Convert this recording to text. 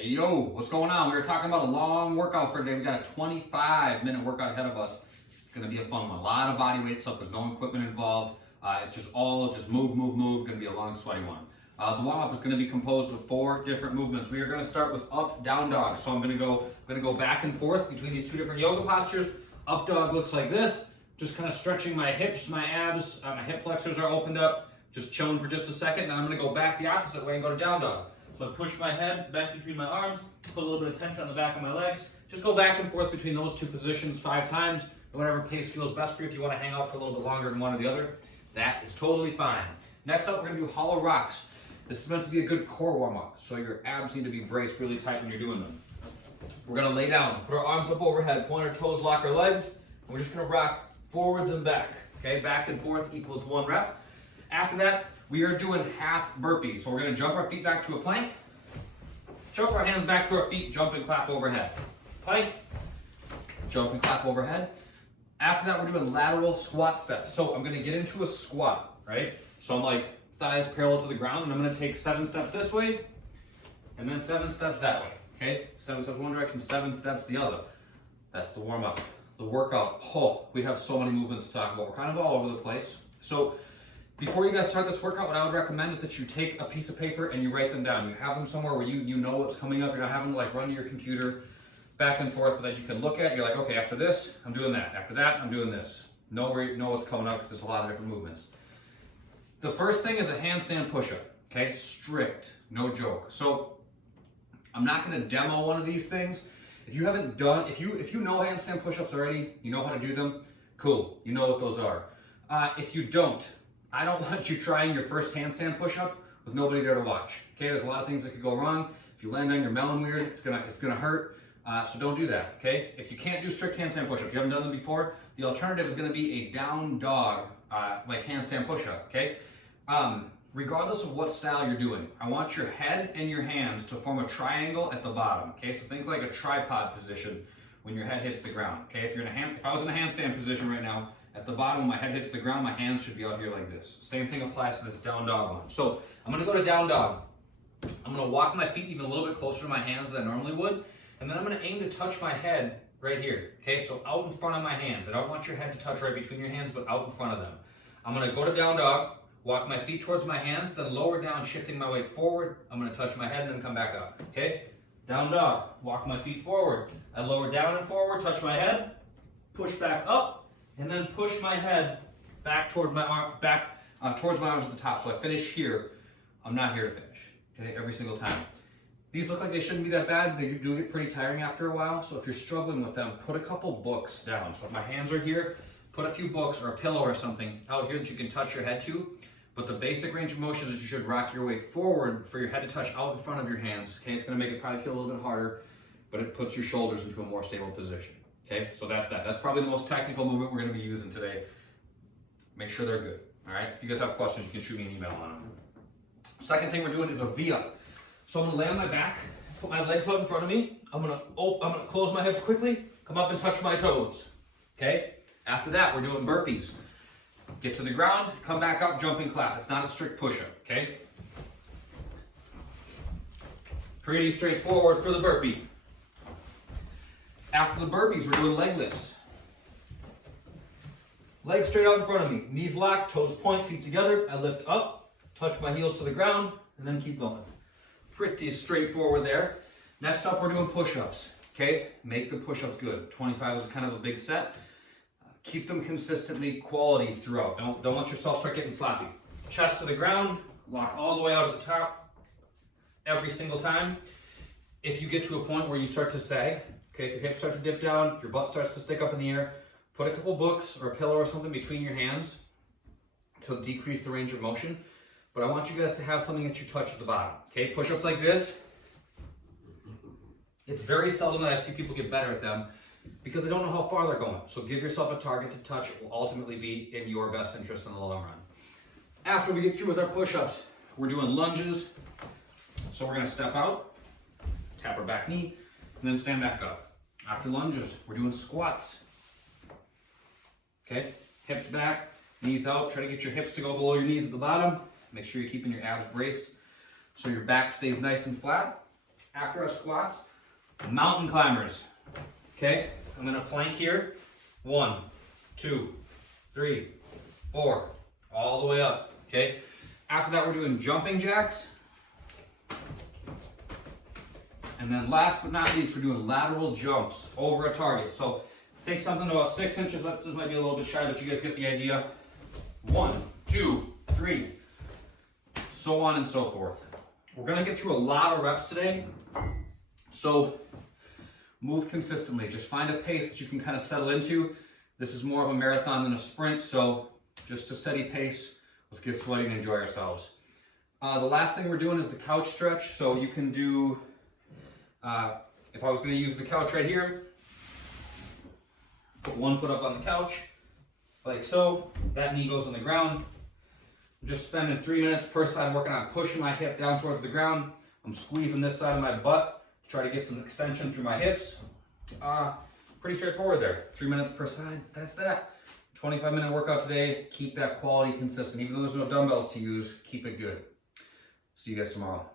Yo, what's going on? We were talking about a long workout for today. We got a 25-minute workout ahead of us. It's going to be a fun one. A lot of body weight stuff. There's no equipment involved. It's just move. Going to be a long, sweaty one. The warm-up is going to be composed of 4 different movements. We are going to start with up, down dog. So I'm going to go back and forth between these 2 different yoga postures. Up dog looks like this. Just kind of stretching my hips, my abs, my hip flexors are opened up. Just chilling for just a second. Then I'm going to go back the opposite way and go to down dog. So I push my head back between my arms, put a little bit of tension on the back of my legs. Just go back and forth between those 2 positions 5 times, whatever pace feels best for you. If you want to hang out for a little bit longer than one or the other, that is totally fine. Next up, we're going to do hollow rocks. This is meant to be a good core warm-up, so your abs need to be braced really tight when you're doing them. We're going to lay down, put our arms up overhead, point our toes, lock our legs, and we're just going to rock forwards and back. Okay, back and forth equals 1 rep. After that, we are doing half burpees. So we're going to jump our feet back to a plank, jump our hands back to our feet, jump and clap overhead. Plank, jump and clap overhead. After that, we're doing lateral squat steps. So I'm going to get into a squat, right? So I'm like thighs parallel to the ground, and I'm going to take 7 steps this way, and then 7 steps that way. Okay, 7 steps one direction, 7 steps the other. That's the warm up. The workout. Oh, we have so many movements to talk about. We're kind of all over the place. So before you guys start this workout, what I would recommend is that you take a piece of paper and you write them down. You have them somewhere where you know what's coming up. You're not having to like run to your computer back and forth, but that you can look at. You're like, okay, after this, I'm doing that. After that, I'm doing this. Know what's coming up because there's a lot of different movements. The first thing is a handstand push-up. Okay, strict, no joke. So I'm not going to demo one of these things. If you haven't done, if you know handstand push-ups already, you know how to do them. Cool, you know what those are. If you don't, I don't want you trying your first handstand push-up with nobody there to watch. Okay, there's a lot of things that could go wrong. If you land on your melon weird, it's gonna hurt. So don't do that. Okay, if you can't do strict handstand push-ups, you haven't done them before, the alternative is going to be a down dog like handstand push-up. Okay, regardless of what style you're doing, I want your head and your hands to form a triangle at the bottom. Okay, so think like a tripod position when your head hits the ground. Okay, if I was in a handstand position right now, at the bottom, when my head hits the ground, my hands should be out here like this. Same thing applies to this down dog one. So I'm going to go to down dog. I'm going to walk my feet even a little bit closer to my hands than I normally would. And then I'm going to aim to touch my head right here. Okay, so out in front of my hands. I don't want your head to touch right between your hands, but out in front of them. I'm going to go to down dog, walk my feet towards my hands, then lower down, shifting my weight forward. I'm going to touch my head and then come back up. Okay, down dog, walk my feet forward. I lower down and forward, touch my head, push back up, and then push my head back toward my arm, towards my arms at the top. So I finish here. I'm not here to finish. Okay, every single time. These look like they shouldn't be that bad. They do get pretty tiring after a while. So if you're struggling with them, put a couple books down. So if my hands are here, put a few books or a pillow or something out here that you can touch your head to. But the basic range of motion is you should rock your weight forward for your head to touch out in front of your hands. Okay, it's going to make it probably feel a little bit harder, but it puts your shoulders into a more stable position. Okay, so that's that. That's probably the most technical movement we're going to be using today. Make sure they're good. All right, if you guys have questions, you can shoot me an email on them. Second thing we're doing is a V-up. So I'm going to lay on my back, put my legs out in front of me. I'm going to close my hips quickly, come up and touch my toes. Okay, after that, we're doing burpees. Get to the ground, come back up, jump and clap. It's not a strict push-up. Okay, pretty straightforward for the burpee. After the burpees, we're doing leg lifts. Legs straight out in front of me. Knees locked, toes point, feet together. I lift up, touch my heels to the ground, and then keep going. Pretty straightforward there. Next up, we're doing push-ups. Okay, make the push-ups good. 25 is kind of a big set. Keep them consistently quality throughout. Don't let yourself start getting sloppy. Chest to the ground, lock all the way out at the top every single time. If you get to a point where you start to sag, okay, if your hips start to dip down, if your butt starts to stick up in the air, put a couple books or a pillow or something between your hands to decrease the range of motion. But I want you guys to have something that you touch at the bottom. Okay, push-ups like this. It's very seldom that I see people get better at them because they don't know how far they're going. So give yourself a target to touch. It will ultimately be in your best interest in the long run. After we get through with our push-ups, we're doing lunges. So we're going to step out, tap our back knee, and then stand back up. After lunges, we're doing squats. Okay, hips back, knees out. Try to get your hips to go below your knees at the bottom. Make sure you're keeping your abs braced so your back stays nice and flat. after our squats, mountain climbers. Okay, I'm gonna plank here. 1, 2, 3, 4, all the way up. Okay, after that we're doing jumping jacks. And then last but not least, we're doing lateral jumps over a target. So take something about 6 inches up. This might be a little bit shy, but you guys get the idea. 1, 2, 3, so on and so forth. We're gonna get through a lot of reps today. So move consistently. Just find a pace that you can kind of settle into. This is more of a marathon than a sprint, so just a steady pace. Let's get sweaty and enjoy ourselves. The last thing we're doing is the couch stretch. So you can do, if I was gonna use the couch right here, put one foot up on the couch, like so. That knee goes on the ground. I'm just spending 3 minutes per side working on pushing my hip down towards the ground. I'm squeezing this side of my butt to try to get some extension through my hips. Pretty straightforward there. 3 minutes per side, that's that. 25-minute workout today. Keep that quality consistent. Even though there's no dumbbells to use, keep it good. See you guys tomorrow.